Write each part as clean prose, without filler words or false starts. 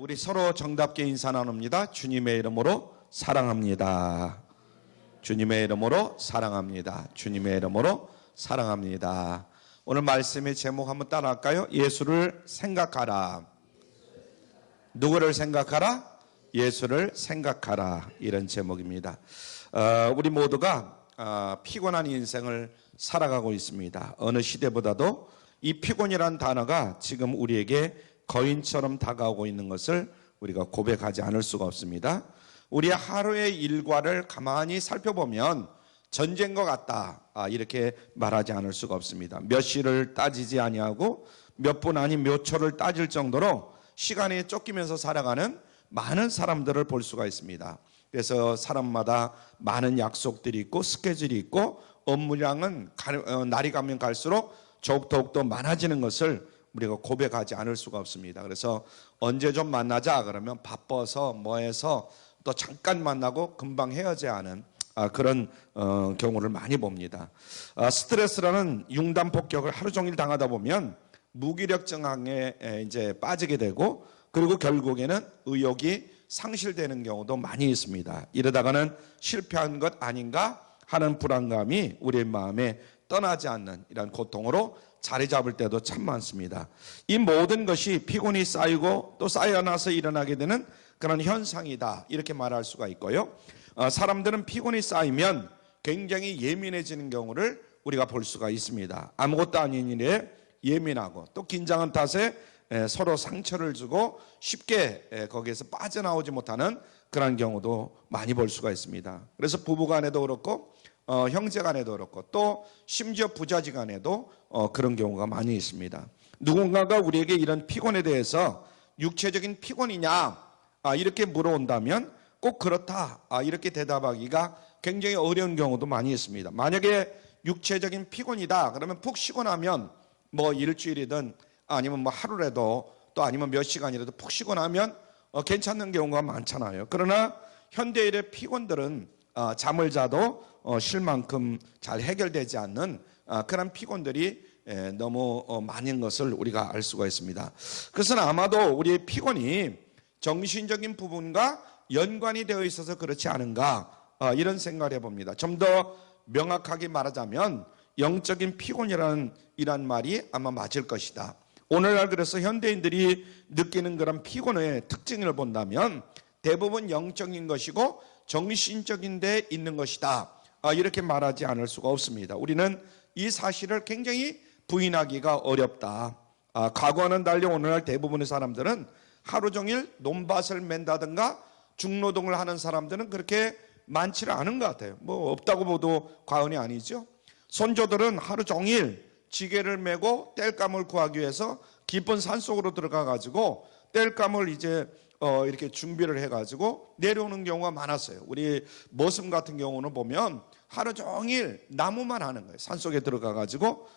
우리 서로 정답게 인사 나눕니다. 주님의 이름으로 사랑합니다. 주님의 이름으로 사랑합니다. 주님의 이름으로 사랑합니다. 오늘 말씀의 제목 한번 따라할까요? 예수를 생각하라. 누구를 생각하라? 예수를 생각하라. 이런 제목입니다. 우리 모두가 피곤한 인생을 살아가고 있습니다. 어느 시대보다도 이 피곤이라는 단어가 지금 우리에게 거인처럼 다가오고 있는 것을 우리가 고백하지 않을 수가 없습니다. 우리의 하루의 일과를 가만히 살펴보면 전쟁과 같다, 이렇게 말하지 않을 수가 없습니다. 몇 시를 따지지 아니하고 몇 분 아니 몇 초를 따질 정도로 시간에 쫓기면서 살아가는 많은 사람들을 볼 수가 있습니다. 그래서 사람마다 많은 약속들이 있고 스케줄이 있고 업무량은 날이 가면 갈수록 더욱더 많아지는 것을 우리가 고백하지 않을 수가 없습니다. 그래서 언제 좀 만나자 그러면 바빠서 뭐해서 또 잠깐 만나고 금방 헤어져야 하는 그런 경우를 많이 봅니다. 스트레스라는 융단 폭격을 하루 종일 당하다 보면 무기력증에 이제 빠지게 되고, 그리고 결국에는 의욕이 상실되는 경우도 많이 있습니다. 이러다가는 실패한 것 아닌가 하는 불안감이 우리의 마음에 떠나지 않는 이런 고통으로 자리 잡을 때도 참 많습니다. 이 모든 것이 피곤이 쌓이고 또 쌓여나서 일어나게 되는 그런 현상이다, 이렇게 말할 수가 있고요. 사람들은 피곤이 쌓이면 굉장히 예민해지는 경우를 우리가 볼 수가 있습니다. 아무것도 아닌 일에 예민하고 또 긴장한 탓에 서로 상처를 주고 쉽게 거기에서 빠져나오지 못하는 그런 경우도 많이 볼 수가 있습니다. 그래서 부부간에도 그렇고 형제간에도 그렇고 또 심지어 부자지간에도 그런 경우가 많이 있습니다. 누군가가 우리에게 이런 피곤에 대해서 육체적인 피곤이냐 이렇게 물어온다면 꼭 그렇다 이렇게 대답하기가 굉장히 어려운 경우도 많이 있습니다. 만약에 육체적인 피곤이다 그러면 푹 쉬고 나면 뭐 일주일이든 아니면 뭐 하루라도 또 아니면 몇 시간이라도 푹 쉬고 나면 괜찮은 경우가 많잖아요. 그러나 현대인의 피곤들은 잠을 자도 쉴 만큼 잘 해결되지 않는 그런 피곤들이 너무 많은 것을 우리가 알 수가 있습니다. 그것은 아마도 우리의 피곤이 정신적인 부분과 연관이 되어 있어서 그렇지 않은가, 이런 생각을 해봅니다. 좀 더 명확하게 말하자면 영적인 피곤이라는 말이 아마 맞을 것이다. 오늘날 그래서 현대인들이 느끼는 그런 피곤의 특징을 본다면 대부분 영적인 것이고 정신적인 데 있는 것이다, 이렇게 말하지 않을 수가 없습니다. 우리는 이 사실을 굉장히 부인하기가 어렵다. 과거와는 달리 오늘날 대부분의 사람들은 하루 종일 논밭을 맨다든가 중노동을 하는 사람들은 그렇게 많지는 않은 것 같아요. 뭐 없다고 봐도 과언이 아니죠. 선조들은 하루 종일 지게를 메고 땔감을 구하기 위해서 깊은 산속으로 들어가 가지고 땔감을 이제 이렇게 준비를 해가지고 내려오는 경우가 많았어요. 우리 머슴 같은 경우는 보면 하루 종일 나무만 하는 거예요. 산속에 들어가가지고.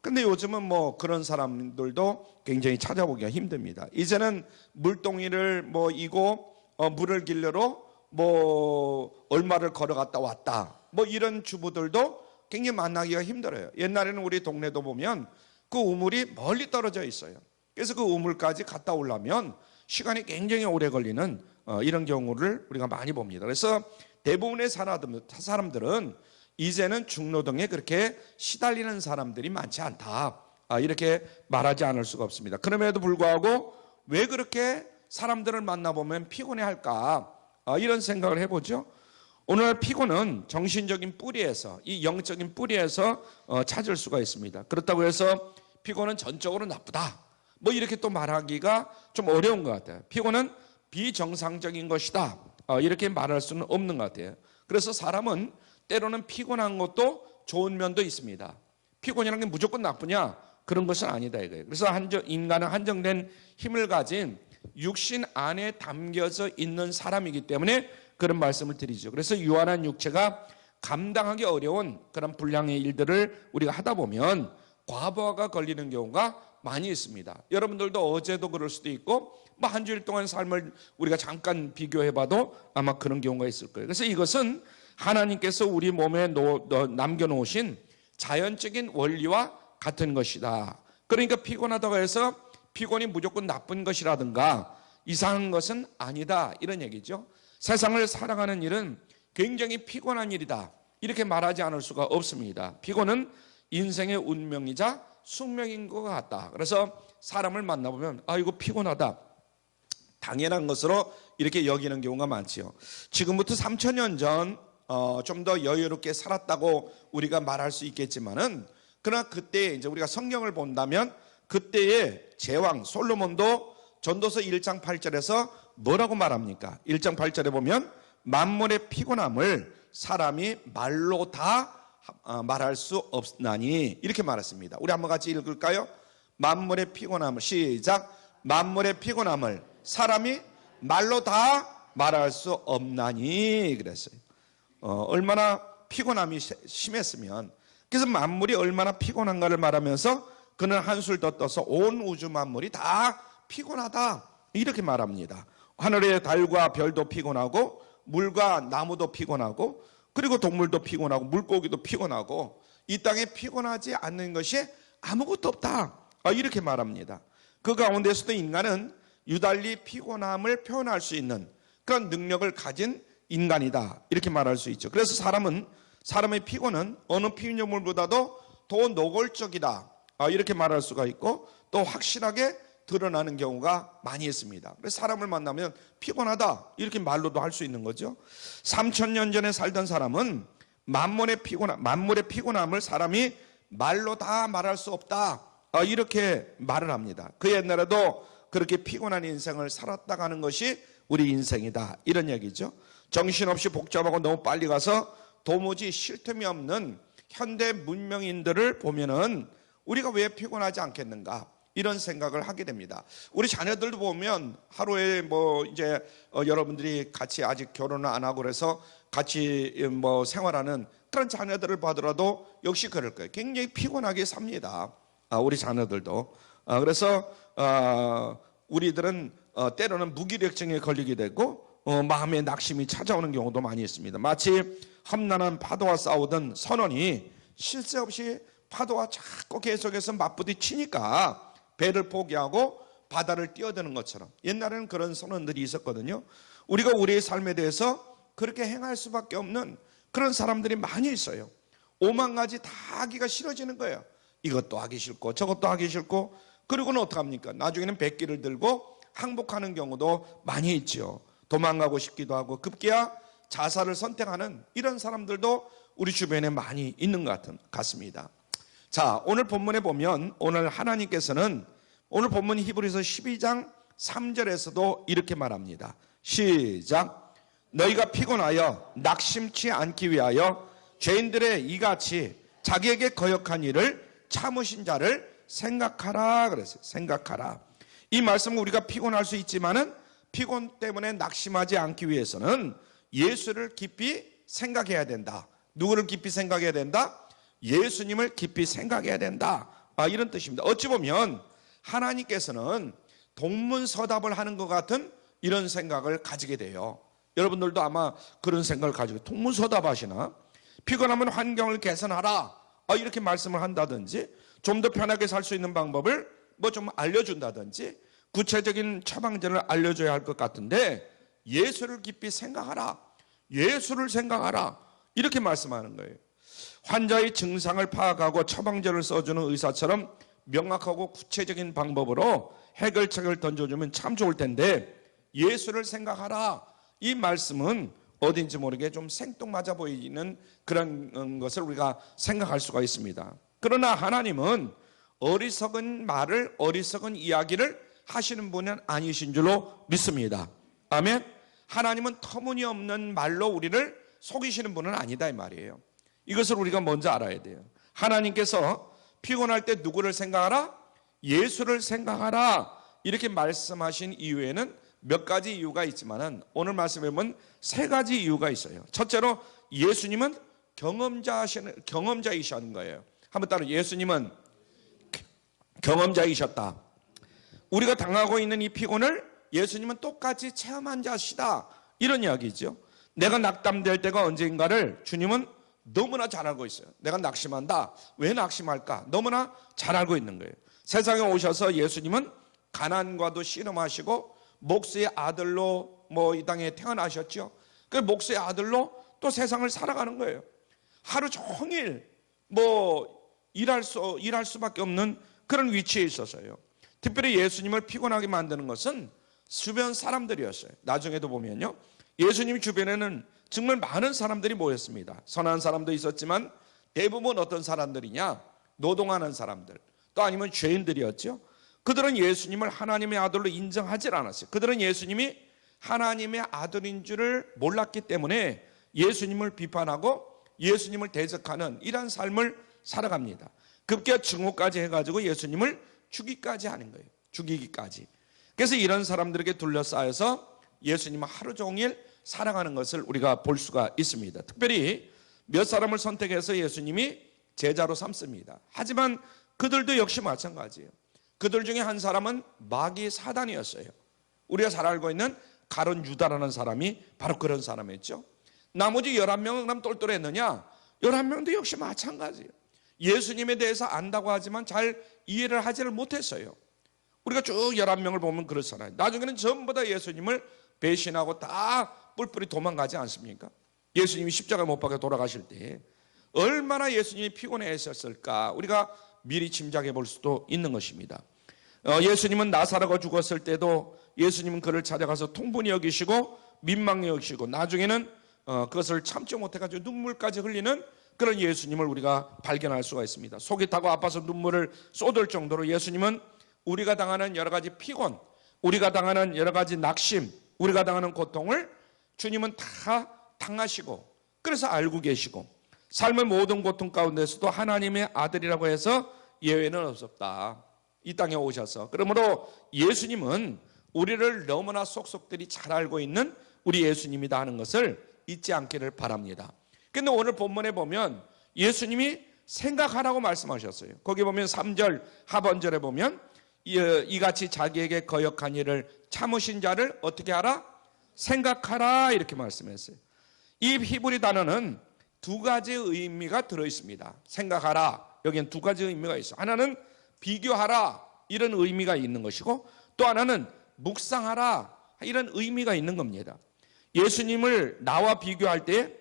근데 요즘은 뭐 그런 사람들도 굉장히 찾아보기가 힘듭니다. 이제는 물동이를 뭐 이고 물을 길러로 뭐 얼마를 걸어갔다 왔다, 뭐 이런 주부들도 굉장히 만나기가 힘들어요. 옛날에는 우리 동네도 보면 그 우물이 멀리 떨어져 있어요. 그래서 그 우물까지 갔다 오려면 시간이 굉장히 오래 걸리는 이런 경우를 우리가 많이 봅니다. 그래서 대부분의 사람들은 이제는 중노동에 그렇게 시달리는 사람들이 많지 않다, 이렇게 말하지 않을 수가 없습니다. 그럼에도 불구하고 왜 그렇게 사람들을 만나보면 피곤해할까, 이런 생각을 해보죠. 오늘 피곤은 정신적인 뿌리에서, 이 영적인 뿌리에서 찾을 수가 있습니다. 그렇다고 해서 피곤은 전적으로 나쁘다, 뭐 이렇게 또 말하기가 좀 어려운 것 같아요. 피곤은 비정상적인 것이다, 이렇게 말할 수는 없는 것 같아요. 그래서 사람은 때로는 피곤한 것도 좋은 면도 있습니다. 피곤이라는 게 무조건 나쁘냐, 그런 것은 아니다 이거예요. 그래서 인간은 한정된 힘을 가진 육신 안에 담겨져 있는 사람이기 때문에 그런 말씀을 드리죠. 그래서 유한한 육체가 감당하기 어려운 그런 분량의 일들을 우리가 하다 보면 과부하가 걸리는 경우가 많이 있습니다. 여러분들도 어제도 그럴 수도 있고 뭐 한 주일 동안 삶을 우리가 잠깐 비교해봐도 아마 그런 경우가 있을 거예요. 그래서 이것은 하나님께서 우리 몸에 남겨놓으신 자연적인 원리와 같은 것이다. 그러니까 피곤하다고 해서 피곤이 무조건 나쁜 것이라든가 이상한 것은 아니다, 이런 얘기죠. 세상을 살아가는 일은 굉장히 피곤한 일이다, 이렇게 말하지 않을 수가 없습니다. 피곤은 인생의 운명이자 숙명인 것 같다. 그래서 사람을 만나보면 이거 피곤하다, 당연한 것으로 이렇게 여기는 경우가 많지요. 지금부터 3000년 전 좀 더 여유롭게 살았다고 우리가 말할 수 있겠지만은, 그러나 그때 이제 우리가 성경을 본다면 그때의 제왕 솔로몬도 전도서 1장 8절에서 뭐라고 말합니까? 1장 8절에 보면 만물의 피곤함을 사람이 말로 다 말할 수 없나니, 이렇게 말했습니다. 우리 한번 같이 읽을까요? 만물의 피곤함을, 시작. 만물의 피곤함을 사람이 말로 다 말할 수 없나니, 그랬어요. 얼마나 피곤함이 심했으면, 그래서 만물이 얼마나 피곤한가를 말하면서 그는 한술 더 떠서 온 우주 만물이 다 피곤하다, 이렇게 말합니다. 하늘의 달과 별도 피곤하고 물과 나무도 피곤하고 그리고 동물도 피곤하고 물고기도 피곤하고 이 땅에 피곤하지 않는 것이 아무것도 없다, 이렇게 말합니다. 그 가운데서도 인간은 유달리 피곤함을 표현할 수 있는 그런 능력을 가진 인간이다, 이렇게 말할 수 있죠. 그래서 사람의 피곤은 어느 피조물보다도 더 노골적이다, 이렇게 말할 수가 있고 또 확실하게 드러나는 경우가 많이 있습니다. 그래서 사람을 만나면 피곤하다, 이렇게 말로도 할 수 있는 거죠. 3000년 전에 살던 사람은 만물의 피곤함을 사람이 말로 다 말할 수 없다, 이렇게 말을 합니다. 그 옛날에도 그렇게 피곤한 인생을 살았다 가는 것이 우리 인생이다, 이런 얘기죠. 정신없이 복잡하고 너무 빨리 가서 도무지 쉴 틈이 없는 현대 문명인들을 보면은 우리가 왜 피곤하지 않겠는가, 이런 생각을 하게 됩니다. 우리 자녀들도 보면 하루에 이제 여러분들이 같이 아직 결혼을 안 하고 그래서 같이 생활하는 그런 자녀들을 봐더라도 역시 그럴 거예요. 굉장히 피곤하게 삽니다. 우리 자녀들도. 그래서 우리들은 때로는 무기력증에 걸리게 되고 마음의 낙심이 찾아오는 경우도 많이 있습니다. 마치 험난한 파도와 싸우던 선원이 쉴 새 없이 파도와 자꾸 계속해서 맞부딪히니까 배를 포기하고 바다를 뛰어드는 것처럼, 옛날에는 그런 선원들이 있었거든요. 우리가 우리의 삶에 대해서 그렇게 행할 수밖에 없는 그런 사람들이 많이 있어요. 5만 가지 다 하기가 싫어지는 거예요. 이것도 하기 싫고 저것도 하기 싫고, 그리고는 어떡합니까? 나중에는 백기를 들고 항복하는 경우도 많이 있죠. 도망가고 싶기도 하고 급기야 자살을 선택하는 이런 사람들도 우리 주변에 많이 있는 것 같습니다. 자, 오늘 본문에 보면 오늘 하나님께서는 오늘 본문 히브리서 12장 3절에서도 이렇게 말합니다. 시작. 너희가 피곤하여 낙심치 않기 위하여 죄인들의 이같이 자기에게 거역한 일을 참으신 자를 생각하라, 그랬어요. 생각하라. 이 말씀은 우리가 피곤할 수 있지만은 피곤 때문에 낙심하지 않기 위해서는 예수를 깊이 생각해야 된다. 누구를 깊이 생각해야 된다? 예수님을 깊이 생각해야 된다, 이런 뜻입니다. 어찌 보면 하나님께서는 동문서답을 하는 것 같은 이런 생각을 가지게 돼요. 여러분들도 아마 그런 생각을 가지고 동문서답 하시나? 피곤하면 환경을 개선하라, 이렇게 말씀을 한다든지, 좀 더 편하게 살 수 있는 방법을 좀 알려준다든지, 구체적인 처방전을 알려줘야 할 것 같은데, 예수를 깊이 생각하라, 예수를 생각하라, 이렇게 말씀하는 거예요. 환자의 증상을 파악하고 처방전을 써주는 의사처럼 명확하고 구체적인 방법으로 해결책을 던져주면 참 좋을 텐데, 예수를 생각하라, 이 말씀은 어딘지 모르게 좀 생뚱맞아 보이는 그런 것을 우리가 생각할 수가 있습니다. 그러나 하나님은 어리석은 말을, 어리석은 이야기를 하시는 분은 아니신 줄로 믿습니다. 아멘. 하나님은 터무니없는 말로 우리를 속이시는 분은 아니다, 이 말이에요. 이것을 우리가 먼저 알아야 돼요. 하나님께서 피곤할 때 누구를 생각하라? 예수를 생각하라, 이렇게 말씀하신 이유에는 몇 가지 이유가 있지만은 오늘 말씀에 보면 세 가지 이유가 있어요. 첫째로 예수님은 경험자이신 거예요. 한번 따라, 예수님은 경험자이셨다. 우리가 당하고 있는 이 피곤을 예수님은 똑같이 체험한 자시다, 이런 이야기죠. 내가 낙담될 때가 언제인가를 주님은 너무나 잘 알고 있어요. 내가 낙심한다, 왜 낙심할까? 너무나 잘 알고 있는 거예요. 세상에 오셔서 예수님은 가난과도 씨름하시고 목수의 아들로 이 땅에 태어나셨죠. 그 목수의 아들로 또 세상을 살아가는 거예요. 하루 종일 일할 수밖에 없는 그런 위치에 있어서요. 특별히 예수님을 피곤하게 만드는 것은 주변 사람들이었어요. 나중에도 보면요, 예수님 주변에는 정말 많은 사람들이 모였습니다. 선한 사람도 있었지만 대부분 어떤 사람들이냐, 노동하는 사람들, 또 아니면 죄인들이었죠. 그들은 예수님을 하나님의 아들로 인정하지 않았어요. 그들은 예수님이 하나님의 아들인 줄을 몰랐기 때문에 예수님을 비판하고 예수님을 대적하는 이런 삶을 살아갑니다. 급기야 증오까지 해가지고 예수님을 죽이기까지 하는 거예요. 죽이기까지. 그래서 이런 사람들에게 둘러싸여서 예수님을 하루 종일 살아가는 것을 우리가 볼 수가 있습니다. 특별히 몇 사람을 선택해서 예수님이 제자로 삼습니다. 하지만 그들도 역시 마찬가지예요. 그들 중에 한 사람은 마귀 사단이었어요. 우리가 잘 알고 있는 가룟 유다라는 사람이 바로 그런 사람이었죠. 나머지 11명은 그럼 똘똘했느냐? 11명도 역시 마찬가지예요. 예수님에 대해서 안다고 하지만 잘 이해를 하지를 못했어요. 우리가 쭉 11명을 보면 그렇잖아요. 나중에는 전부 다 예수님을 배신하고 다 뿔뿔이 도망가지 않습니까? 예수님이 십자가 못 박혀 돌아가실 때 얼마나 예수님이 피곤했었을까 우리가 미리 짐작해 볼 수도 있는 것입니다. 예수님은 나사로가 죽었을 때도 예수님은 그를 찾아가서 통분히 여기시고 민망히 여기시고 나중에는 그것을 참지 못해가지고 눈물까지 흘리는 그런 예수님을 우리가 발견할 수가 있습니다. 속이 타고 아파서 눈물을 쏟을 정도로 예수님은 우리가 당하는 여러 가지 피곤, 우리가 당하는 여러 가지 낙심, 우리가 당하는 고통을 주님은 다 당하시고 그래서 알고 계시고 삶의 모든 고통 가운데서도 하나님의 아들이라고 해서 예외는 없었다. 이 땅에 오셔서. 그러므로 예수님은 우리를 너무나 속속들이 잘 알고 있는 우리 예수님이다 하는 것을 잊지 않기를 바랍니다. 근데 오늘 본문에 보면 예수님이 생각하라고 말씀하셨어요. 거기 보면 3절 하반절에 보면 이같이 자기에게 거역한 일을 참으신 자를 어떻게 하라? 생각하라 이렇게 말씀했어요. 이 히브리 단어는 두 가지 의미가 들어있습니다. 생각하라, 여기는 두 가지 의미가 있어요. 하나는 비교하라 이런 의미가 있는 것이고 또 하나는 묵상하라 이런 의미가 있는 겁니다. 예수님을 나와 비교할 때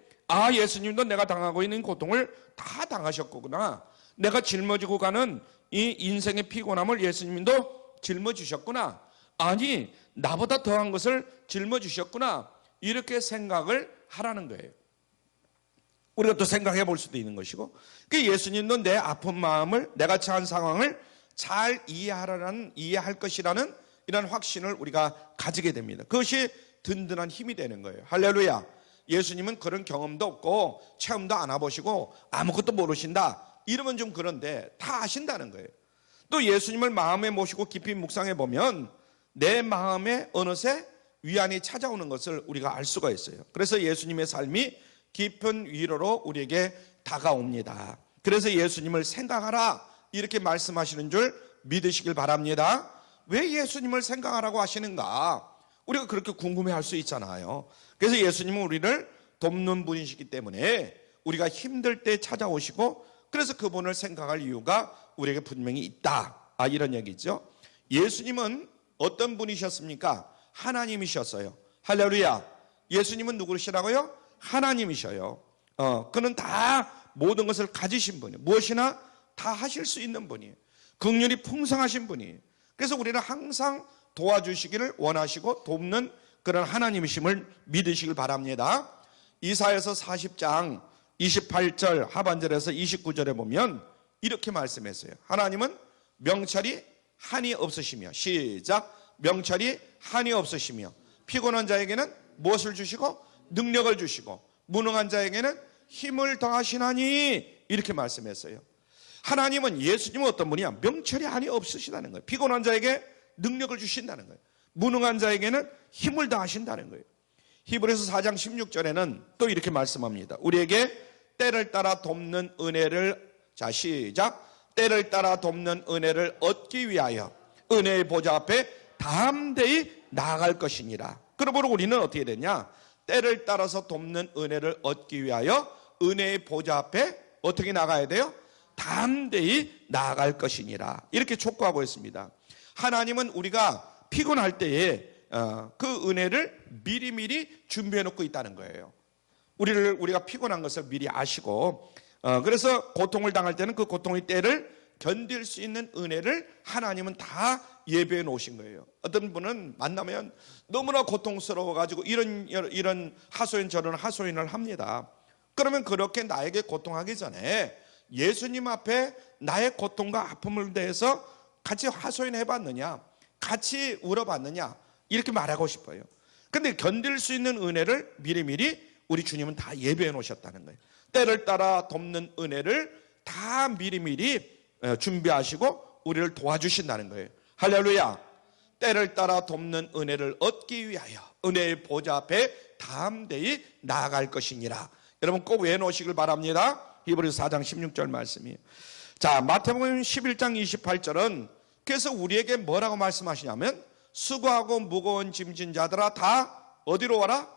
예수님도 내가 당하고 있는 고통을 다 당하셨구나. 내가 짊어지고 가는 이 인생의 피곤함을 예수님도 짊어지셨구나. 아니 나보다 더한 것을 짊어지셨구나. 이렇게 생각을 하라는 거예요. 우리가 또 생각해 볼 수도 있는 것이고 예수님도 내 아픈 마음을 내가 처한 상황을 잘 이해할 것이라는 이런 확신을 우리가 가지게 됩니다. 그것이 든든한 힘이 되는 거예요. 할렐루야. 예수님은 그런 경험도 없고 체험도 안 해보시고 아무것도 모르신다 이러면 좀 그런데 다 아신다는 거예요. 또 예수님을 마음에 모시고 깊이 묵상해 보면 내 마음에 어느새 위안이 찾아오는 것을 우리가 알 수가 있어요. 그래서 예수님의 삶이 깊은 위로로 우리에게 다가옵니다. 그래서 예수님을 생각하라 이렇게 말씀하시는 줄 믿으시길 바랍니다. 왜 예수님을 생각하라고 하시는가? 우리가 그렇게 궁금해할 수 있잖아요. 그래서 예수님은 우리를 돕는 분이시기 때문에 우리가 힘들 때 찾아오시고 그래서 그분을 생각할 이유가 우리에게 분명히 있다. 이런 얘기죠. 예수님은 어떤 분이셨습니까? 하나님이셨어요. 할렐루야. 예수님은 누구시라고요? 하나님이셔요. 그는 다 모든 것을 가지신 분이에요. 무엇이나 다 하실 수 있는 분이에요. 긍휼이 풍성하신 분이에요. 그래서 우리는 항상 도와주시기를 원하시고 돕는 그런 하나님이심을 믿으시길 바랍니다. 이사야서 40장 28절 하반절에서 29절에 보면 이렇게 말씀했어요. 하나님은 명철이 한이 없으시며 시작 명철이 한이 없으시며 피곤한 자에게는 무엇을 주시고 능력을 주시고 무능한 자에게는 힘을 더하시나니 이렇게 말씀했어요. 하나님은 예수님은 어떤 분이야? 명철이 한이 없으시다는 거예요. 피곤한 자에게 능력을 주신다는 거예요. 무능한 자에게는 힘을 더하신다는 거예요. 히브리서 4장 16절에는 또 이렇게 말씀합니다. 우리에게 때를 따라 돕는 은혜를 시작 때를 따라 돕는 은혜를 얻기 위하여 은혜의 보좌 앞에 담대히 나아갈 것이니라. 그러므로 우리는 어떻게 되냐? 때를 따라서 돕는 은혜를 얻기 위하여 은혜의 보좌 앞에 어떻게 나가야 돼요? 담대히 나아갈 것이니라. 이렇게 촉구하고 있습니다. 하나님은 우리가 피곤할 때에 그 은혜를 미리미리 준비해 놓고 있다는 거예요. 우리가 피곤한 것을 미리 아시고, 그래서 고통을 당할 때는 그 고통의 때를 견딜 수 있는 은혜를 하나님은 다 예배해 놓으신 거예요. 어떤 분은 만나면 너무나 고통스러워 가지고 이런 하소연 저런 하소연을 합니다. 그러면 그렇게 나에게 고통하기 전에 예수님 앞에 나의 고통과 아픔을 대해서 같이 하소연해 봤느냐, 같이 울어봤느냐, 이렇게 말하고 싶어요. 근데 견딜 수 있는 은혜를 미리미리 우리 주님은 다 예배해 놓으셨다는 거예요. 때를 따라 돕는 은혜를 다 미리미리 준비하시고 우리를 도와주신다는 거예요. 할렐루야. 때를 따라 돕는 은혜를 얻기 위하여 은혜의 보좌 앞에 담대히 나아갈 것이니라. 여러분 꼭 외워놓으시길 바랍니다. 히브리서 4장 16절 말씀이에요. 자, 마태복음 11장 28절은 그래서 우리에게 뭐라고 말씀하시냐면 수고하고 무거운 짐진 자들아 다 어디로 와라?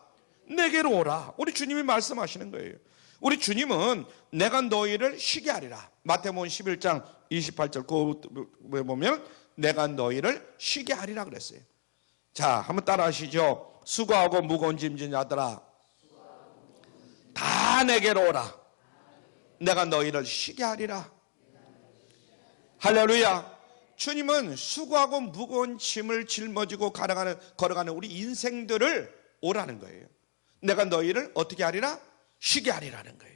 내게로 오라. 우리 주님이 말씀하시는 거예요. 우리 주님은 내가 너희를 쉬게 하리라. 마태복음 11장 28절 그에 보면 내가 너희를 쉬게 하리라 그랬어요. 자, 한번 따라 하시죠. 수고하고 무거운 짐진 자들아 다 내게로 오라. 내가 너희를 쉬게 하리라. 할렐루야. 주님은 수고하고 무거운 짐을 짊어지고 걸어가는 우리 인생들을 오라는 거예요. 내가 너희를 어떻게 하리라? 쉬게 하리라는 거예요.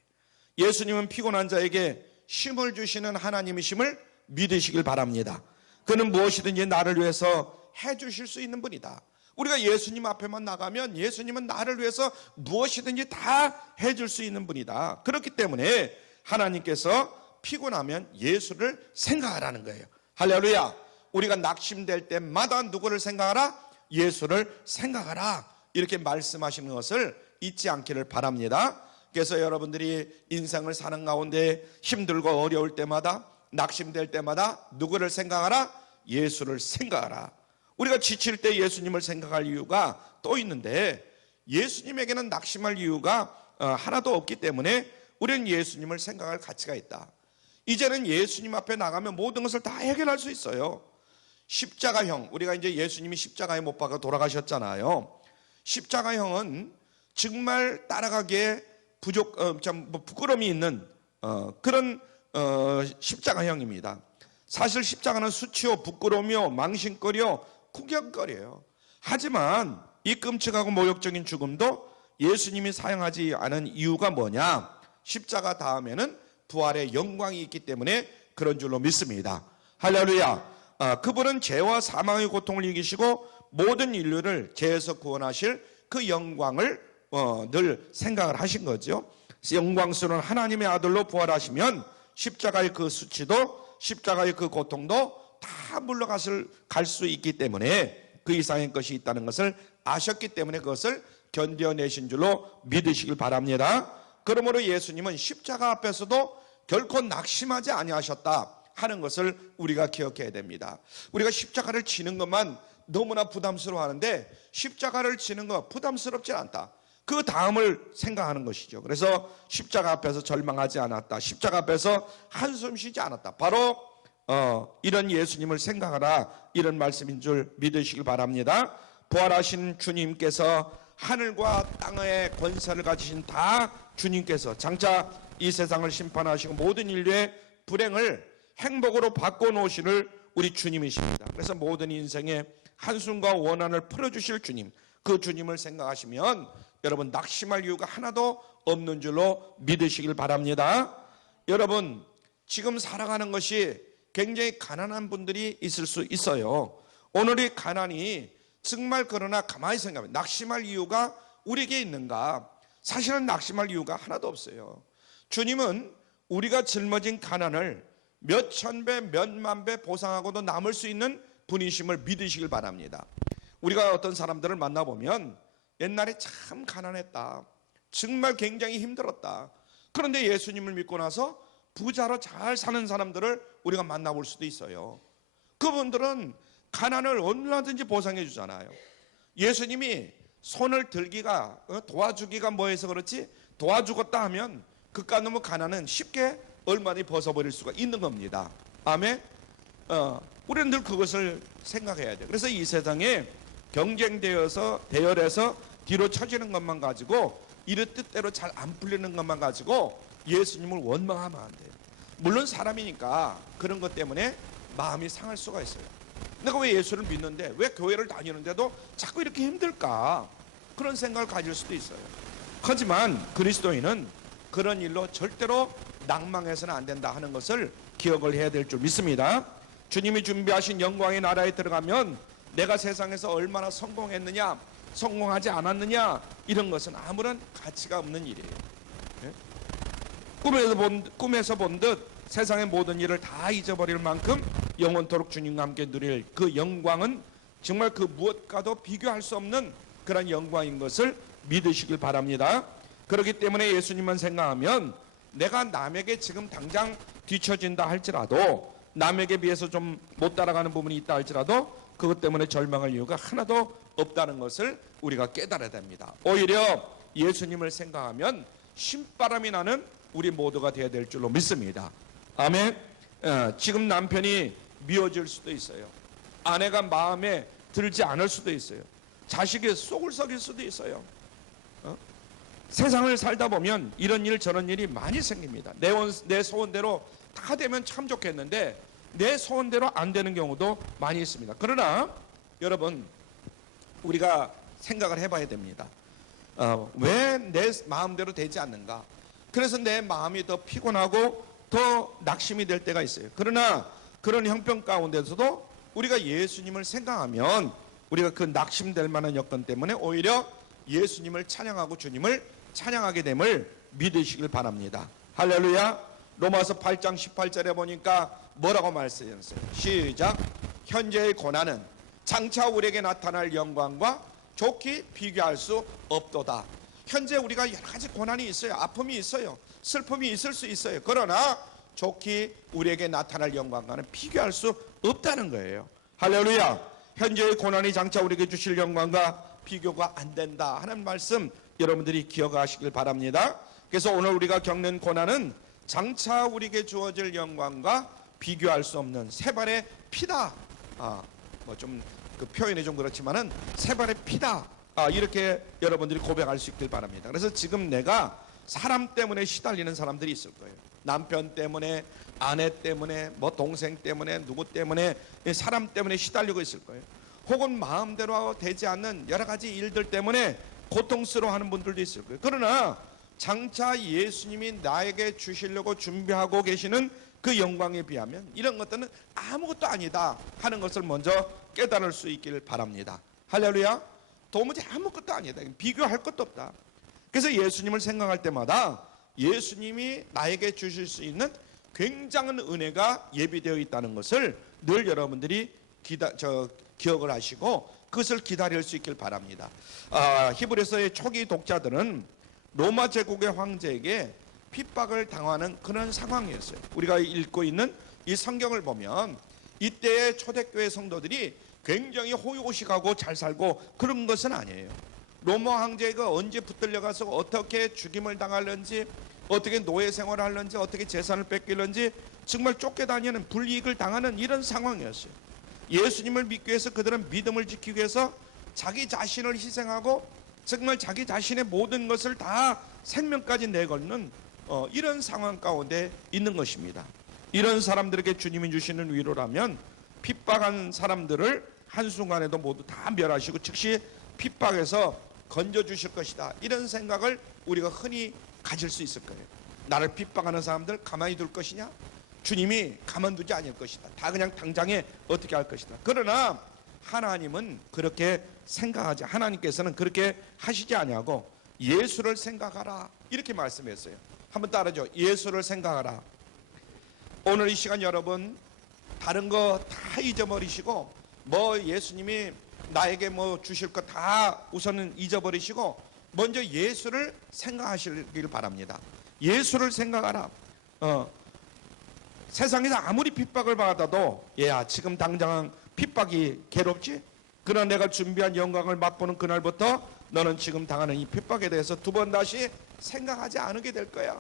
예수님은 피곤한 자에게 쉼을 주시는 하나님이심을 믿으시길 바랍니다. 그는 무엇이든지 나를 위해서 해주실 수 있는 분이다. 우리가 예수님 앞에만 나가면 예수님은 나를 위해서 무엇이든지 다 해줄 수 있는 분이다. 그렇기 때문에 하나님께서 피곤하면 예수를 생각하라는 거예요. 할렐루야. 우리가 낙심될 때마다 누구를 생각하라? 예수를 생각하라. 이렇게 말씀하시는 것을 잊지 않기를 바랍니다. 그래서 여러분들이 인생을 사는 가운데 힘들고 어려울 때마다 낙심될 때마다 누구를 생각하라? 예수를 생각하라. 우리가 지칠 때 예수님을 생각할 이유가 또 있는데 예수님에게는 낙심할 이유가 하나도 없기 때문에 우리는 예수님을 생각할 가치가 있다. 이제는 예수님 앞에 나가면 모든 것을 다 해결할 수 있어요. 십자가형, 우리가 이제 예수님이 십자가에 못 박아 돌아가셨잖아요. 십자가형은 정말 따라가기에 부끄러움이 있는 그런 십자가형입니다. 사실 십자가는 수치요 부끄러움이요 망신거리요 구경거리예요. 하지만 이 끔찍하고 모욕적인 죽음도 예수님이 사용하지 않은 이유가 뭐냐? 십자가 다음에는 부활의 영광이 있기 때문에 그런 줄로 믿습니다. 할렐루야. 그분은 죄와 사망의 고통을 이기시고 모든 인류를 죄에서 구원하실 그 영광을 늘 생각을 하신 거죠. 영광스러운 하나님의 아들로 부활하시면 십자가의 그 수치도 십자가의 그 고통도 다 물러갈 수 있기 때문에 그 이상의 것이 있다는 것을 아셨기 때문에 그것을 견뎌내신 줄로 믿으시길 바랍니다. 그러므로 예수님은 십자가 앞에서도 결코 낙심하지 아니하셨다 하는 것을 우리가 기억해야 됩니다. 우리가 십자가를 지는 것만 너무나 부담스러워하는데 십자가를 지는 것 부담스럽지 않다. 그 다음을 생각하는 것이죠. 그래서 십자가 앞에서 절망하지 않았다. 십자가 앞에서 한숨 쉬지 않았다. 바로 이런 예수님을 생각하라, 이런 말씀인 줄 믿으시길 바랍니다. 부활하신 주님께서 하늘과 땅의 권세를 가지신 다 주님께서 장차 이 세상을 심판하시고 모든 인류의 불행을 행복으로 바꿔놓으시는 우리 주님이십니다. 그래서 모든 인생의 한숨과 원한을 풀어주실 주님, 그 주님을 생각하시면 여러분 낙심할 이유가 하나도 없는 줄로 믿으시길 바랍니다. 여러분 지금 살아가는 것이 굉장히 가난한 분들이 있을 수 있어요. 오늘의 가난이 정말 그러나 가만히 생각하면 낙심할 이유가 우리에게 있는가? 사실은 낙심할 이유가 하나도 없어요. 주님은 우리가 짊어진 가난을 몇 천 배, 몇만 배 보상하고도 남을 수 있는 분이심을 믿으시길 바랍니다. 우리가 어떤 사람들을 만나보면 옛날에 참 가난했다, 정말 굉장히 힘들었다. 그런데 예수님을 믿고 나서 부자로 잘 사는 사람들을 우리가 만나볼 수도 있어요. 그분들은 가난을 얼마든지 보상해 주잖아요. 예수님이 손을 들기가 도와주기가 뭐해서 그렇지 도와주겠다 하면 그깟 놈의 가난은 쉽게 얼마든지 벗어버릴 수가 있는 겁니다. 아멘. 우리는 늘 그것을 생각해야 돼요. 그래서 이 세상에 경쟁되어서 대열해서 뒤로 처지는 것만 가지고 이를 뜻대로 잘 안 풀리는 것만 가지고 예수님을 원망하면 안 돼요. 물론 사람이니까 그런 것 때문에 마음이 상할 수가 있어요. 내가 왜 예수를 믿는데 왜 교회를 다니는데도 자꾸 이렇게 힘들까? 그런 생각을 가질 수도 있어요. 하지만 그리스도인은 그런 일로 절대로 낭망해서는 안 된다 하는 것을 기억을 해야 될 줄 믿습니다. 주님이 준비하신 영광의 나라에 들어가면 내가 세상에서 얼마나 성공했느냐, 성공하지 않았느냐, 이런 것은 아무런 가치가 없는 일이에요. 꿈에서 본 듯 세상의 모든 일을 다 잊어버릴 만큼 영원토록 주님과 함께 누릴 그 영광은 정말 그 무엇과도 비교할 수 없는 그런 영광인 것을 믿으시길 바랍니다. 그렇기 때문에 예수님만 생각하면 내가 남에게 지금 당장 뒤처진다 할지라도, 남에게 비해서 좀 못 따라가는 부분이 있다 할지라도 그것 때문에 절망할 이유가 하나도 없다는 것을 우리가 깨달아야 됩니다. 오히려 예수님을 생각하면 신바람이 나는 우리 모두가 되어야 될 줄로 믿습니다. 아멘. 지금 남편이 미워질 수도 있어요. 아내가 마음에 들지 않을 수도 있어요. 자식이 속을 썩일 수도 있어요. 세상을 살다 보면 이런 일 저런 일이 많이 생깁니다. 내 소원대로 다 되면 참 좋겠는데 내 소원대로 안 되는 경우도 많이 있습니다. 그러나 여러분, 우리가 생각을 해봐야 됩니다. 왜 내 마음대로 되지 않는가? 그래서 내 마음이 더 피곤하고 더 낙심이 될 때가 있어요. 그러나 그런 형편 가운데서도 우리가 예수님을 생각하면 우리가 그 낙심될 만한 여건 때문에 오히려 예수님을 찬양하고 주님을 찬양하게 됨을 믿으시길 바랍니다. 할렐루야. 로마서 8장 18절에 보니까 뭐라고 말씀하셨어요? 시작. 현재의 고난은 장차 우리에게 나타날 영광과 좋게 비교할 수 없도다. 현재 우리가 여러 가지 고난이 있어요. 아픔이 있어요. 슬픔이 있을 수 있어요. 그러나 좋게 우리에게 나타날 영광과는 비교할 수 없다는 거예요. 할렐루야. 현재의 고난이 장차 우리에게 주실 영광과 비교가 안 된다 하는 말씀 여러분들이 기억하시길 바랍니다. 그래서 오늘 우리가 겪는 고난은 장차 우리에게 주어질 영광과 비교할 수 없는 세 발의 피다. 그 표현이 좀 그렇지만은 세 발의 피다. 이렇게 여러분들이 고백할 수 있길 바랍니다. 그래서 지금 내가 사람 때문에 시달리는 사람들이 있을 거예요. 남편 때문에, 아내 때문에, 동생 때문에, 누구 때문에, 사람 때문에 시달리고 있을 거예요. 혹은 마음대로 되지 않는 여러 가지 일들 때문에 고통스러워하는 분들도 있을 거예요. 그러나 장차 예수님이 나에게 주시려고 준비하고 계시는 그 영광에 비하면 이런 것들은 아무것도 아니다 하는 것을 먼저 깨달을 수 있기를 바랍니다. 할렐루야. 도무지 아무것도 아니다. 비교할 것도 없다. 그래서 예수님을 생각할 때마다 예수님이 나에게 주실 수 있는 굉장한 은혜가 예비되어 있다는 것을 늘 여러분들이 기억을 하시고 그것을 기다릴 수 있길 바랍니다. 히브리서의 초기 독자들은 로마 제국의 황제에게 핍박을 당하는 그런 상황이었어요. 우리가 읽고 있는 이 성경을 보면 이때의 초대교회 성도들이 굉장히 호의호식하고 잘 살고 그런 것은 아니에요. 로마 황제가 언제 붙들려가서 어떻게 죽임을 당하는지, 어떻게 노예 생활을 하는지, 어떻게 재산을 뺏기는지 정말 쫓겨다니는 불이익을 당하는 이런 상황이었어요. 예수님을 믿기 위해서 그들은 믿음을 지키기 위해서 자기 자신을 희생하고 정말 자기 자신의 모든 것을 다 생명까지 내걸는 이런 상황 가운데 있는 것입니다. 이런 사람들에게 주님이 주시는 위로라면 핍박한 사람들을 한순간에도 모두 다 멸하시고 즉시 핍박에서 건져주실 것이다. 이런 생각을 우리가 흔히 가질 수 있을 거예요. 나를 핍박하는 사람들 가만히 둘 것이냐? 주님이 가만두지 않을 것이다. 다 그냥 당장에 어떻게 할 것이다. 그러나 하나님은 그렇게 생각하지, 하나님께서는 그렇게 하시지 아니하고 예수를 생각하라 이렇게 말씀했어요. 한번 따라하죠. 예수를 생각하라. 오늘 이 시간 여러분 다른 거 다 잊어버리시고 예수님이 나에게 주실 거 다 우선은 잊어버리시고 먼저 예수를 생각하시길 바랍니다. 예수를 생각하라. 세상에서 아무리 핍박을 받아도 지금 당장 핍박이 괴롭지? 그러나 내가 준비한 영광을 맛보는 그날부터 너는 지금 당하는 이 핍박에 대해서 두 번 다시 생각하지 않게 될 거야.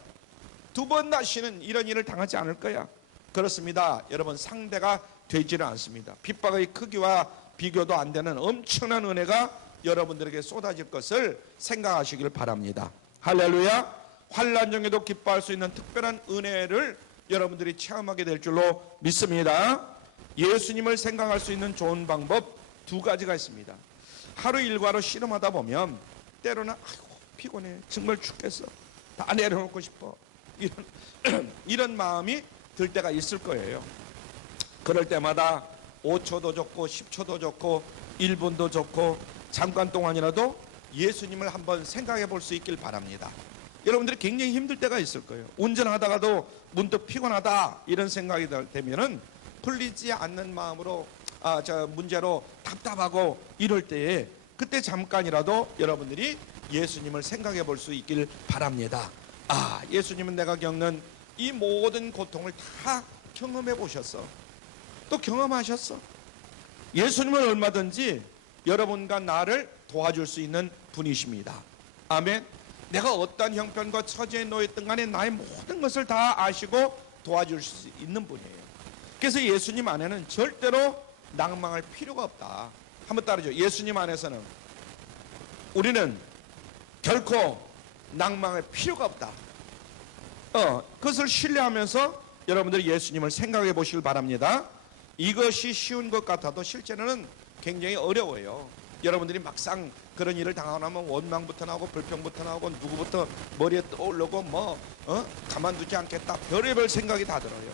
두 번 다시는 이런 일을 당하지 않을 거야. 그렇습니다. 여러분 상대가 되지는 않습니다. 핍박의 크기와 비교도 안 되는 엄청난 은혜가 여러분들에게 쏟아질 것을 생각하시길 바랍니다. 할렐루야. 환난 중에도 기뻐할 수 있는 특별한 은혜를 여러분들이 체험하게 될 줄로 믿습니다. 예수님을 생각할 수 있는 좋은 방법 두 가지가 있습니다. 하루 일과로 씨름하다 보면 때로는 아이고 피곤해 정말 죽겠어 다 내려놓고 싶어 이런 마음이 들 때가 있을 거예요. 그럴 때마다 5초도 좋고 10초도 좋고 1분도 좋고 잠깐 동안이라도 예수님을 한번 생각해 볼 수 있길 바랍니다. 여러분들이 굉장히 힘들 때가 있을 거예요. 운전하다가도 문득 피곤하다 이런 생각이 되면은 풀리지 않는 마음으로 문제로 답답하고 이럴 때에 그때 잠깐이라도 여러분들이 예수님을 생각해 볼 수 있길 바랍니다. 예수님은 내가 겪는 이 모든 고통을 다 경험해 보셨어. 또 경험하셨어. 예수님은 얼마든지 여러분과 나를 도와줄 수 있는 분이십니다. 아멘. 내가 어떤 형편과 처지에 놓였든 간에 나의 모든 것을 다 아시고 도와줄 수 있는 분이에요. 그래서 예수님 안에는 절대로 낭망할 필요가 없다. 한번 따르죠. 예수님 안에서는 우리는 결코 낭망할 필요가 없다. 그것을 신뢰하면서 여러분들이 예수님을 생각해 보시길 바랍니다. 이것이 쉬운 것 같아도 실제로는 굉장히 어려워요. 여러분들이 막상 그런 일을 당하고 나면 원망부터 나오고 불평부터 나오고 누구부터 머리에 떠오르고 가만두지 않겠다 별의별 생각이 다 들어요.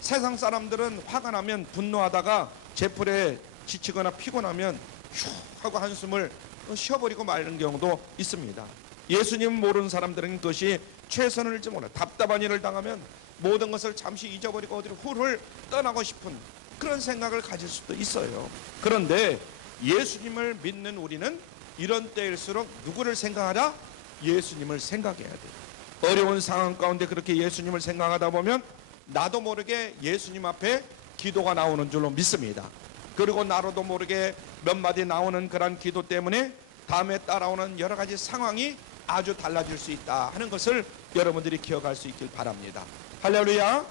세상 사람들은 화가 나면 분노하다가 제풀에 지치거나 피곤하면 휴 하고 한숨을 쉬어버리고 마는 경우도 있습니다. 예수님 모르는 사람들은 그것이 최선을지 몰라. 답답한 일을 당하면 모든 것을 잠시 잊어버리고 어디로 훌훌 떠나고 싶은 그런 생각을 가질 수도 있어요. 그런데 예수님을 믿는 우리는 이런 때일수록 누구를 생각하라? 예수님을 생각해야 돼요. 어려운 상황 가운데 그렇게 예수님을 생각하다 보면 나도 모르게 예수님 앞에 기도가 나오는 줄로 믿습니다. 그리고 나로도 모르게 몇 마디 나오는 그런 기도 때문에 다음에 따라오는 여러 가지 상황이 아주 달라질 수 있다 하는 것을 여러분들이 기억할 수 있길 바랍니다. 할렐루야.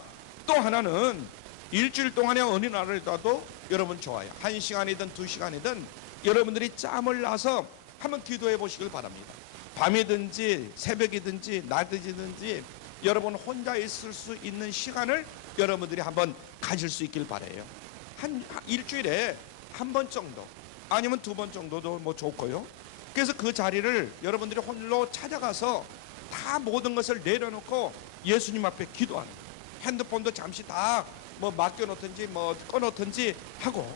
또 하나는 일주일 동안의 어느 날이라도 여러분 좋아요. 1시간이든 2시간이든 여러분들이 짬을 나서 한번 기도해 보시길 바랍니다. 밤이든지 새벽이든지 낮이든지 여러분 혼자 있을 수 있는 시간을 여러분들이 한번 가질 수 있길 바라요. 한 일주일에 한 번 정도 아니면 2번 정도도 뭐 좋고요. 그래서 그 자리를 여러분들이 홀로 찾아가서 다 모든 것을 내려놓고 예수님 앞에 기도하는 거예요. 핸드폰도 잠시 다 뭐 맡겨놓든지 뭐 꺼놓든지 하고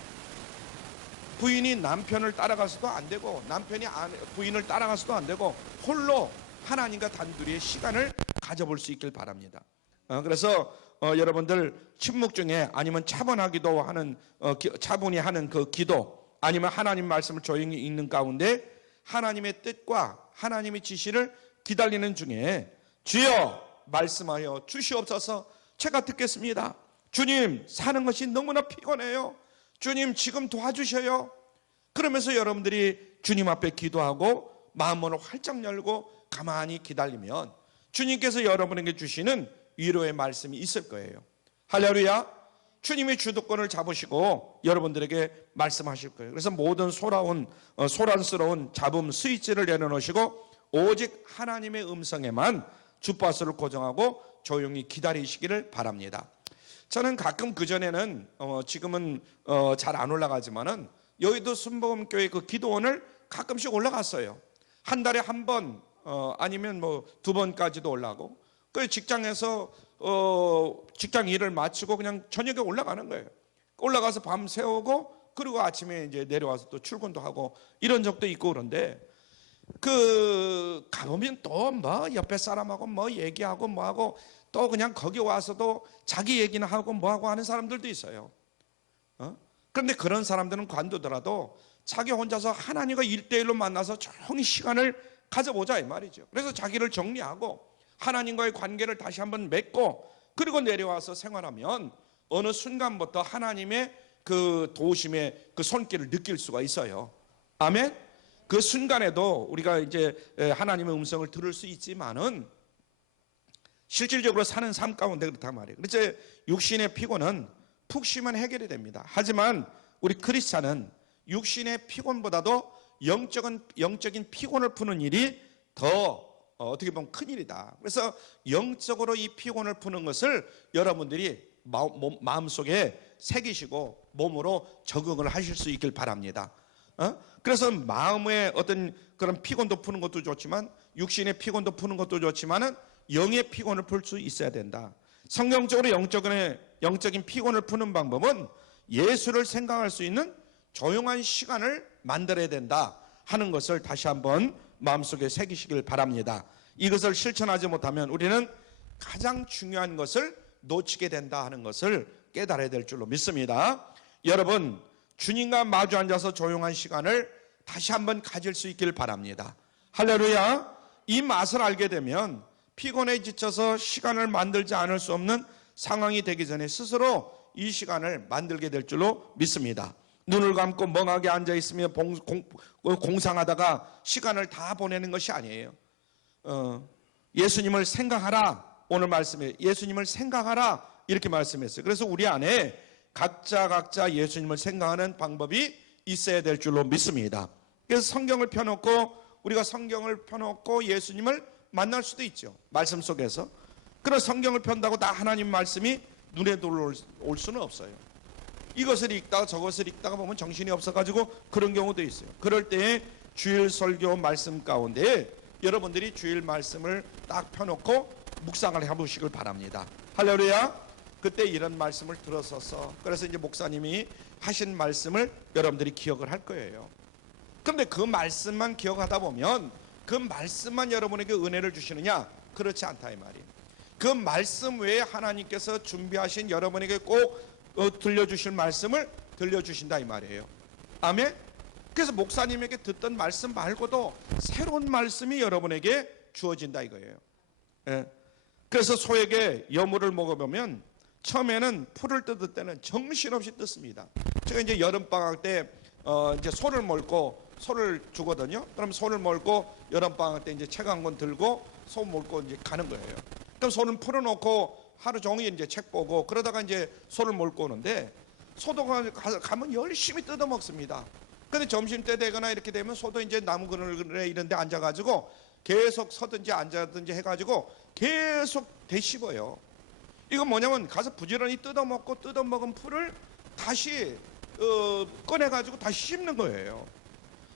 부인이 남편을 따라가서도 안 되고 남편이 부인을 따라가서도 안 되고 홀로 하나님과 단둘이의 시간을 가져볼 수 있길 바랍니다. 그래서 여러분들 침묵 중에 아니면 차분하기도 하는 차분히 하는 그 기도 아니면 하나님 말씀을 조용히 읽는 가운데 하나님의 뜻과 하나님의 지시를 기다리는 중에 주여 말씀하여 주시옵소서 제가 듣겠습니다. 주님 사는 것이 너무나 피곤해요. 주님 지금 도와주셔요. 그러면서 여러분들이 주님 앞에 기도하고 마음문을 활짝 열고 가만히 기다리면 주님께서 여러분에게 주시는 위로의 말씀이 있을 거예요. 할렐루야. 주님이 주도권을 잡으시고 여러분들에게 말씀하실 거예요. 그래서 모든 소란스러운 잡음 스위치를 내려놓으시고 오직 하나님의 음성에만 주파수를 고정하고 조용히 기다리시기를 바랍니다. 저는 가끔 그전에는 지금은 잘 안 올라가지만은 여의도 순복음교회 그 기도원을 가끔씩 올라갔어요. 한 달에 한 번 아니면 뭐 2번까지도 올라가고 그 직장에서 직장 일을 마치고 그냥 저녁에 올라가는 거예요. 올라가서 밤 새우고 그리고 아침에 이제 내려와서 또 출근도 하고 이런 적도 있고 그런데 그 가보면 또 뭐 옆에 사람하고 뭐 얘기하고 뭐 하고 또 그냥 거기 와서도 자기 얘기나 하고 뭐 하고 하는 사람들도 있어요. 그런데 그런 사람들은 관두더라도 자기 혼자서 하나님과 1대1로 만나서 조용히 시간을 가져보자 이 말이죠. 그래서 자기를 정리하고 하나님과의 관계를 다시 한번 맺고 그리고 내려와서 생활하면 어느 순간부터 하나님의 그 도우심의 그 손길을 느낄 수가 있어요. 아멘. 그 순간에도 우리가 이제 하나님의 음성을 들을 수 있지만은 실질적으로 사는 삶 가운데 그렇단 말이에요. 그래서 육신의 피곤은 푹 쉬면 해결이 됩니다. 하지만 우리 크리스찬은 육신의 피곤보다도 영적인 피곤을 푸는 일이 더 어떻게 보면 큰일이다. 그래서 영적으로 이 피곤을 푸는 것을 여러분들이 마음속에 새기시고 몸으로 적응을 하실 수 있길 바랍니다. 그래서 마음의 어떤 그런 피곤도 푸는 것도 좋지만 육신의 피곤도 푸는 것도 좋지만은 영의 피곤을 풀 수 있어야 된다. 성경적으로 영적인 피곤을 푸는 방법은 예수를 생각할 수 있는 조용한 시간을 만들어야 된다 하는 것을 다시 한번 마음속에 새기시길 바랍니다. 이것을 실천하지 못하면 우리는 가장 중요한 것을 놓치게 된다 하는 것을 깨달아야 될 줄로 믿습니다. 여러분, 주님과 마주 앉아서 조용한 시간을 다시 한번 가질 수 있길 바랍니다. 할렐루야. 이 맛을 알게 되면 피곤에 지쳐서 시간을 만들지 않을 수 없는 상황이 되기 전에 스스로 이 시간을 만들게 될 줄로 믿습니다. 눈을 감고 멍하게 앉아있으며 공상하다가 시간을 다 보내는 것이 아니에요. 예수님을 생각하라. 오늘 말씀에 예수님을 생각하라 이렇게 말씀했어요. 그래서 우리 안에 각자 예수님을 생각하는 방법이 있어야 될 줄로 믿습니다. 그래서 성경을 펴놓고 우리가 성경을 펴놓고 예수님을 만날 수도 있죠. 말씀 속에서. 그런 성경을 편다고 다 하나님 말씀이 눈에 들어올 수는 없어요. 이것을 읽다가 저것을 읽다가 보면 정신이 없어가지고 그런 경우도 있어요. 그럴 때에 주일 설교 말씀 가운데 여러분들이 주일 말씀을 딱 펴놓고 묵상을 해보시길 바랍니다. 할렐루야. 그때 이런 말씀을 들었어서 그래서 이제 목사님이 하신 말씀을 여러분들이 기억을 할 거예요. 그런데 그 말씀만 기억하다 보면 그 말씀만 여러분에게 은혜를 주시느냐? 그렇지 않다 이 말이에요. 그 말씀 외에 하나님께서 준비하신 여러분에게 꼭 들려주실 말씀을 들려주신다 이 말이에요. 아멘. 그래서 목사님에게 듣던 말씀 말고도 새로운 말씀이 여러분에게 주어진다 이거예요. 예. 그래서 소에게 여물을 먹어보면 처음에는 풀을 뜯을 때는 정신없이 뜯습니다. 제가 이제 여름방학 때 이제 소를 몰고 소를 주거든요. 그럼 소를 몰고 여름방학 때 이제 책 한 권 들고 소 몰고 이제 가는 거예요. 그럼 소는 풀어놓고 하루 종일 이제 책 보고 그러다가 이제 소를 몰고 오는데 소도 가면 열심히 뜯어 먹습니다. 근데 점심때 되거나 이렇게 되면 소도 이제 나무 그늘에 이런 데 앉아가지고 계속 서든지 앉아든지 해가지고 계속 되씹어요. 이건 뭐냐면 가서 부지런히 뜯어먹은 풀을 다시 꺼내가지고 다시 씹는 거예요.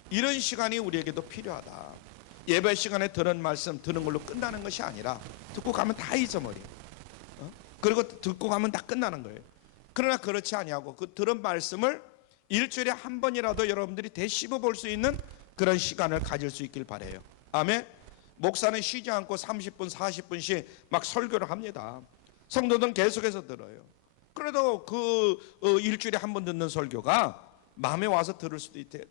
이런 시간이 우리에게도 필요하다. 예배 시간에 들은 말씀 듣는 걸로 끝나는 것이 아니라 듣고 가면 다 잊어버려. 그리고 듣고 가면 다 끝나는 거예요. 그러나 그렇지 아니하고 그 들은 말씀을 일주일에 한 번이라도 여러분들이 되씹어 볼 수 있는 그런 시간을 가질 수 있길 바라요. 아멘. 목사는 쉬지 않고 30분 40분씩 막 설교를 합니다. 성도들은 계속해서 들어요. 그래도 그 일주일에 한 번 듣는 설교가 마음에 와서 들을 수도 있대,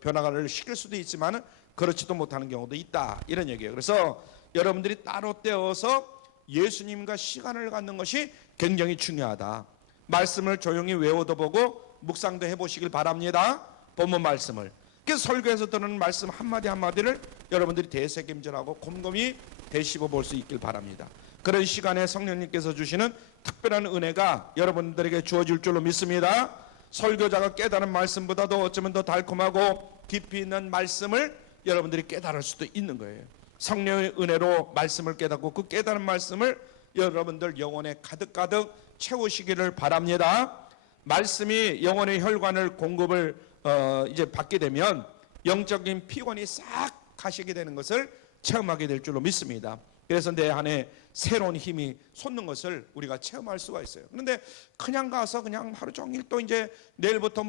변화를 시킬 수도 있지만은 그렇지도 못하는 경우도 있다 이런 얘기예요. 그래서 여러분들이 따로 떼어서 예수님과 시간을 갖는 것이 굉장히 중요하다. 말씀을 조용히 외워도 보고 묵상도 해보시길 바랍니다. 본문 말씀을. 그래서 설교에서 듣는 말씀 한마디 한마디를 여러분들이 대새김질하고 곰곰이 되씹어 볼 수 있길 바랍니다. 그런 시간에 성령님께서 주시는 특별한 은혜가 여러분들에게 주어질 줄로 믿습니다. 설교자가 깨달은 말씀보다도 어쩌면 더 달콤하고 깊이 있는 말씀을 여러분들이 깨달을 수도 있는 거예요. 성령의 은혜로 말씀을 깨닫고 그 깨달은 말씀을 여러분들 영혼에 가득가득 채우시기를 바랍니다. 말씀이 영혼의 혈관을 공급을 이제 받게 되면 영적인 피곤이 싹 가시게 되는 것을 체험하게 될 줄로 믿습니다. 그래서 내 안에 새로운 힘이 솟는 것을 우리가 체험할 수가 있어요. 그런데 그냥 가서 그냥 하루 종일 또 이제 내일부터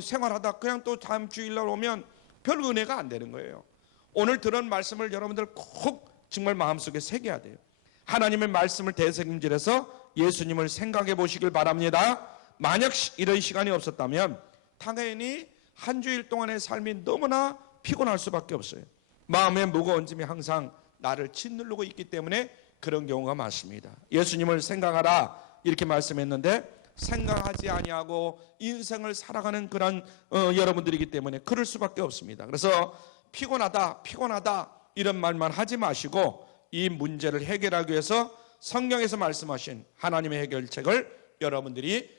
생활하다 그냥 또 다음 주일날 오면 별 은혜가 안 되는 거예요. 오늘 들은 말씀을 여러분들 꼭 정말 마음속에 새겨야 돼요. 하나님의 말씀을 대새김질해서 예수님을 생각해 보시길 바랍니다. 만약 이런 시간이 없었다면 당연히 한 주일 동안의 삶이 너무나 피곤할 수밖에 없어요. 마음의 무거운 짐이 항상 나를 짓누르고 있기 때문에 그런 경우가 많습니다. 예수님을 생각하라 이렇게 말씀했는데 생각하지 아니하고 인생을 살아가는 그런 여러분들이기 때문에 그럴 수밖에 없습니다. 그래서 피곤하다 이런 말만 하지 마시고 이 문제를 해결하기 위해서 성경에서 말씀하신 하나님의 해결책을 여러분들이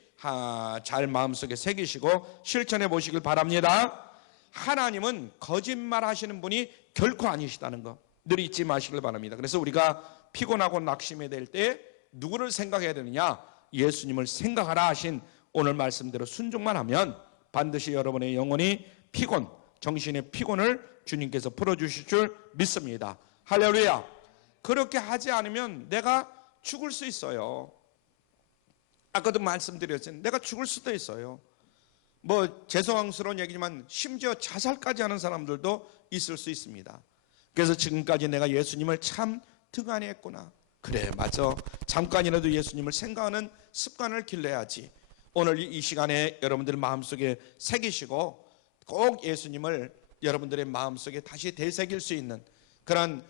잘 마음속에 새기시고 실천해 보시길 바랍니다. 하나님은 거짓말 하시는 분이 결코 아니시다는 거 늘 잊지 마시길 바랍니다. 그래서 우리가 피곤하고 낙심이 될 때 누구를 생각해야 되느냐? 예수님을 생각하라 하신 오늘 말씀대로 순종만 하면 반드시 여러분의 영혼이 정신의 피곤을 주님께서 풀어주실 줄 믿습니다. 할렐루야. 그렇게 하지 않으면 내가 죽을 수 있어요. 아까도 말씀드렸잖아요. 내가 죽을 수도 있어요. 죄송스러운 얘기지만 심지어 자살까지 하는 사람들도 있을 수 있습니다. 그래서 지금까지 내가 예수님을 참 등한히 했구나. 그래, 맞아. 잠깐이라도 예수님을 생각하는 습관을 길러야지. 오늘 이 시간에 여러분들 마음속에 새기시고 꼭 예수님을 여러분들의 마음속에 다시 되새길 수 있는 그런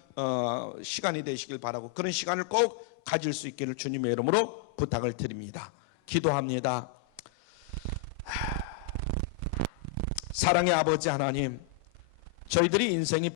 시간이 되시길 바라고, 그런 시간을 꼭 가질 수 있기를 주님의 이름으로 부탁을 드립니다. 기도합니다. 사랑의 아버지 하나님, 저희들이 인생이